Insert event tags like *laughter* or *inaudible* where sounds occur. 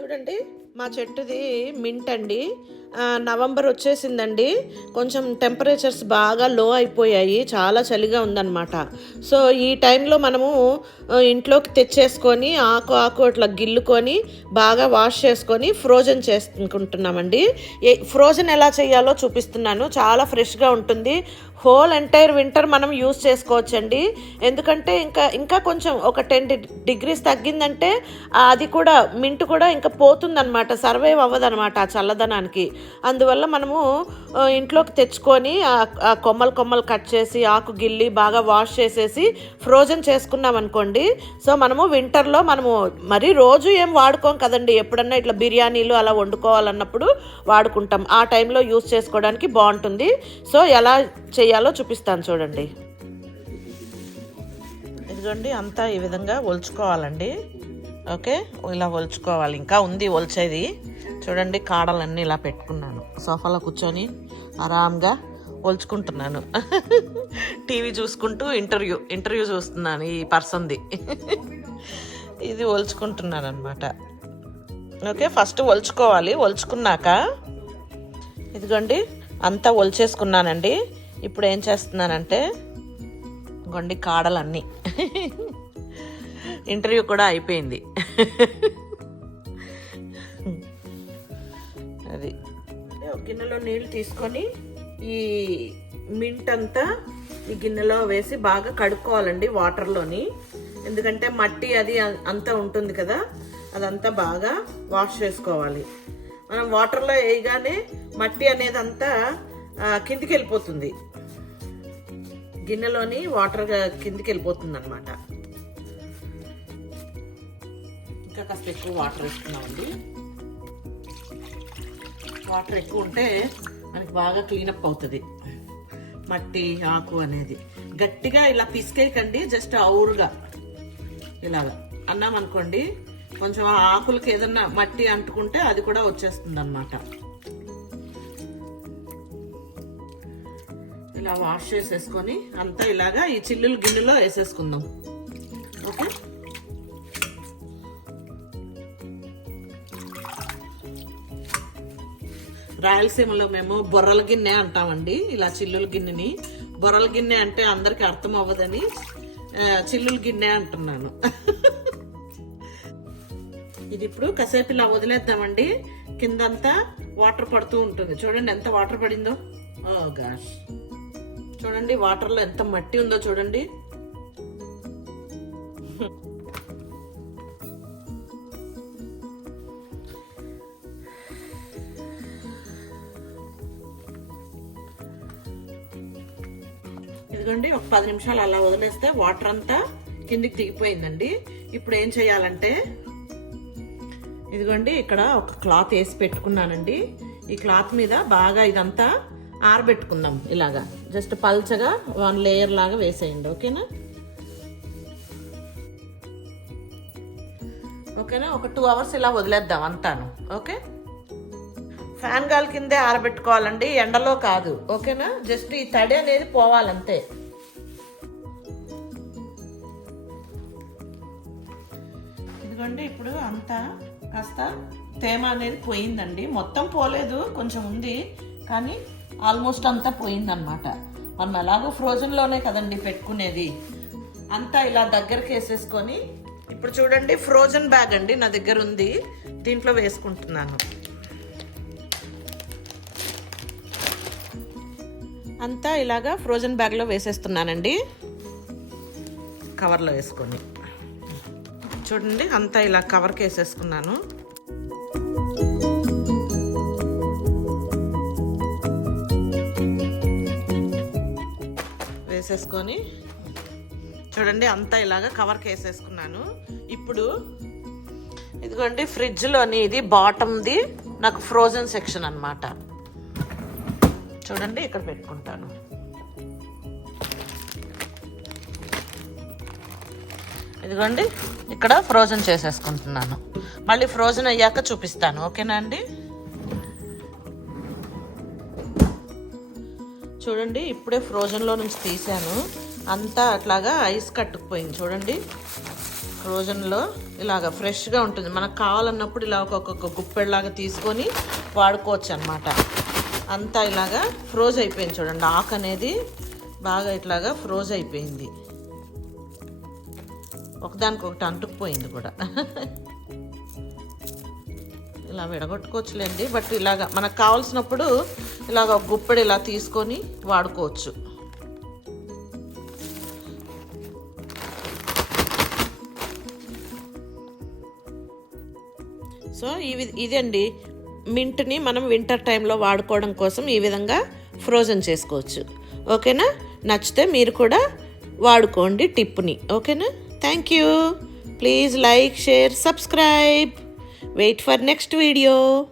చూడండి మా చెట్టుది మింట్ అండి. నవంబర్ వచ్చేసిందండి. కొంచెం టెంపరేచర్స్ బాగా లో అయిపోయాయి. చాలా చలిగా ఉందన్నమాట. సో ఈ టైంలో మనము ఇంట్లోకి తెచ్చేసుకొని ఆకు ఆకు అట్లా గిల్లుకొని బాగా వాష్ చేసుకొని ఫ్రోజన్ చేసుకుంటున్నామండి. ఫ్రోజన్ ఎలా చేయాలో చూపిస్తున్నాను. చాలా ఫ్రెష్గా ఉంటుంది. హోల్ ఎంటైర్ వింటర్ మనం యూస్ చేసుకోవచ్చండి. ఎందుకంటే ఇంకా ఇంకా కొంచెం ఒక టెన్ డిగ్రీస్ తగ్గిందంటే అది కూడా మింట్ కూడా ఇంకా పోతుందన్నమాట. సర్వైవ్ అవ్వదన్నమాట ఆ చల్లదనానికి. అందువల్ల మనము ఇంట్లోకి తెచ్చుకొని ఆ ఆ కొమ్మలు కొమ్మలు కట్ చేసి ఆకు గిల్లి బాగా వాష్ చేసేసి ఫ్రోజన్ చేసుకున్నాం అనుకోండి. సో మనము వింటర్లో మనము మరీ రోజు ఏం వాడుకోం కదండి. ఎప్పుడన్నా ఇట్లా బిర్యానీలు అలా వండుకోవాలన్నప్పుడు వాడుకుంటాం. ఆ టైంలో యూస్ చేసుకోవడానికి బాగుంటుంది. సో ఎలా చేయాలో చూపిస్తాను చూడండి. ఇదిగోండి అంతా ఈ విధంగా ఒలుచుకోవాలండి. ఓకే? ఇలా ఒలుచుకోవాలి. ఇంకా ఉంది ఒలిచేది. చూడండి కాడలన్నీ ఇలా పెట్టుకున్నాను. సోఫాలో కూర్చొని ఆరాంగా ఒల్చుకుంటున్నాను. *laughs* టీవీ చూసుకుంటూ ఇంటర్వ్యూ ఇంటర్వ్యూ చూస్తున్నాను ఈ పర్సన్ది. *laughs* ఇది ఒలుచుకుంటున్నాను అనమాట ఓకే ఫస్ట్ ఒలుచుకోవాలి. ఒలుచుకున్నాక ఇదిగోండి అంతా ఒలిచేసుకున్నానండి. ఇప్పుడు ఏం చేస్తున్నానంటే గొండి కాడలన్నీ. *laughs* ఇంటర్వ్యూ కూడా అయిపోయింది. గిన్నెలో నీళ్ళు తీసుకొని ఈ మింట్ అంతా ఈ గిన్నెలో వేసి బాగా కడుక్కోవాలండి వాటర్లోని. ఎందుకంటే మట్టి అది అంతా ఉంటుంది కదా అదంతా బాగా వాష్ చేసుకోవాలి. మనం వాటర్లో వేయగానే మట్టి అనేది అంతా కిందికి వెళ్ళిపోతుంది గిన్నెలోని వాటర్ కిందికి వెళ్ళిపోతుంది అనమాట ఇంకా కాస్త ఎక్కువ వాటర్ వేసుకున్నామండి వాటర్ ఎక్కువ ఉంటే మనకి బాగా క్లీనప్ అవుతుంది. మట్టి ఆకు అనేది. గట్టిగా ఇలా పిసికేయకండి జస్ట్ ఆవురుగా ఇలాగా. అన్నాం అనుకోండి కొంచెం ఆ ఆకులకి ఏదన్నా మట్టి అంటుకుంటే అది కూడా వచ్చేస్తుంది అనమాట ఇలా వాష్ చేసేసుకొని అంతా ఇలాగా ఈ చిల్లులు గిన్నెలో వేసేసుకుందాం. ఓకే? రాయలసీమలో మేము బొర్రల గిన్నె అంటామండి ఇలా చిల్లుల గిన్నెని. బొర్రల గిన్నె అంటే అందరికి అర్థం అవ్వదని చిల్లుల గిన్నె అంటున్నాను. ఇది ఇప్పుడు కసేపు ఇలా వదిలేద్దామండి. కిందంతా వాటర్ పడుతూ ఉంటుంది. చూడండి ఎంత వాటర్ పడిందో. Oh gosh. చూడండి వాటర్లో ఎంత మట్టి ఉందో చూడండి. ఇదిగోండి ఒక పది నిమిషాలు అలా వదిలేస్తే వాటర్ అంతా కిందికి దిగిపోయిందండి. ఇప్పుడు ఏం చేయాలంటే ఇదిగోండి ఇక్కడ ఒక క్లాత్ వేసి పెట్టుకున్నానండి. ఈ క్లాత్ మీద బాగా ఇదంతా ఆరబెట్టుకుందాం ఇలాగా. జస్ట్ పల్చగా వన్ లేయర్ లాగా వేసేయండి ఓకేనా? ఓకేనా? ఒక టూ అవర్స్ ఇలా వదిలేద్దాం అంతాను ఓకే? ఫ్యాన్ గాలి కిందే ఆరబెట్టుకోవాలండి ఎండలో కాదు. ఓకేనా? జస్ట్ ఈ తడి అనేది పోవాలంతే. ఇదిగోండి ఇప్పుడు అంతా కాస్త తేమ అనేది పోయిందండి. మొత్తం పోలేదు కొంచెం ఉంది కానీ ఆల్మోస్ట్ అంతా పోయిందనమాట మనం ఎలాగో ఫ్రోజన్లోనే కదండి పెట్టుకునేది. అంతా ఇలా దగ్గరికి వేసేసుకొని ఇప్పుడు చూడండి ఫ్రోజన్ బ్యాగ్ అండి నా దగ్గర ఉంది. దీంట్లో వేసుకుంటున్నాను. అంతా ఇలాగా ఫ్రోజన్ బ్యాగ్లో వేసేస్తున్నానండి. కవర్లో వేసుకొని. చూడండి అంతా ఇలా కవర్కి వేసేసుకున్నాను. వేసేసుకొని చూడండి అంతా ఇలాగా కవర్కి వేసేసుకున్నాను. ఇప్పుడు ఇదిగోండి ఫ్రిడ్జ్లోని ఇది బాటమ్ది నాకు ఫ్రోజన్ సెక్షన్ అన్నమాట. చూడండి ఇక్కడ పెట్టుకుంటాను. ఇదిగోండి ఇక్కడ ఫ్రోజన్ చేసేసుకుంటున్నాను. మళ్ళీ ఫ్రోజన్ అయ్యాక చూపిస్తాను ఓకేనా అండి? చూడండి ఇప్పుడే ఫ్రోజన్లో నుంచి తీసాను. అంతా అట్లాగా ఐస్ కట్టుకుపోయింది చూడండి. ఫ్రోజన్లో ఇలాగ ఫ్రెష్గా ఉంటుంది. మనకు కావాలన్నప్పుడు ఇలా ఒక్కొక్క గుప్పెళ్ళలాగా తీసుకొని వాడుకోవచ్చు అనమాట అంతా ఇలాగా ఫ్రోజ్ అయిపోయింది చూడండి. ఆకు అనేది బాగా ఇట్లాగా ఫ్రోజ్ అయిపోయింది. ఒకదానికొకటి అంటుకుపోయింది కూడా. ఇలా విడగొట్టుకోవచ్చులేండి. బట్ ఇలాగ మనకు కావాల్సినప్పుడు ఇలాగ ఒక గుప్పెడు ఇలా తీసుకొని వాడుకోవచ్చు. సో ఇవి ఇదండి. మింట్ని మనం వింటర్ టైంలో వాడుకోవడం కోసం ఈ విధంగా ఫ్రోజన్ చేసుకోవచ్చు. ఓకేనా? నచ్చితే మీరు కూడా వాడుకోండి టిప్ని. ఓకేనా? Thank you. Please like share subscribe. Wait for next video.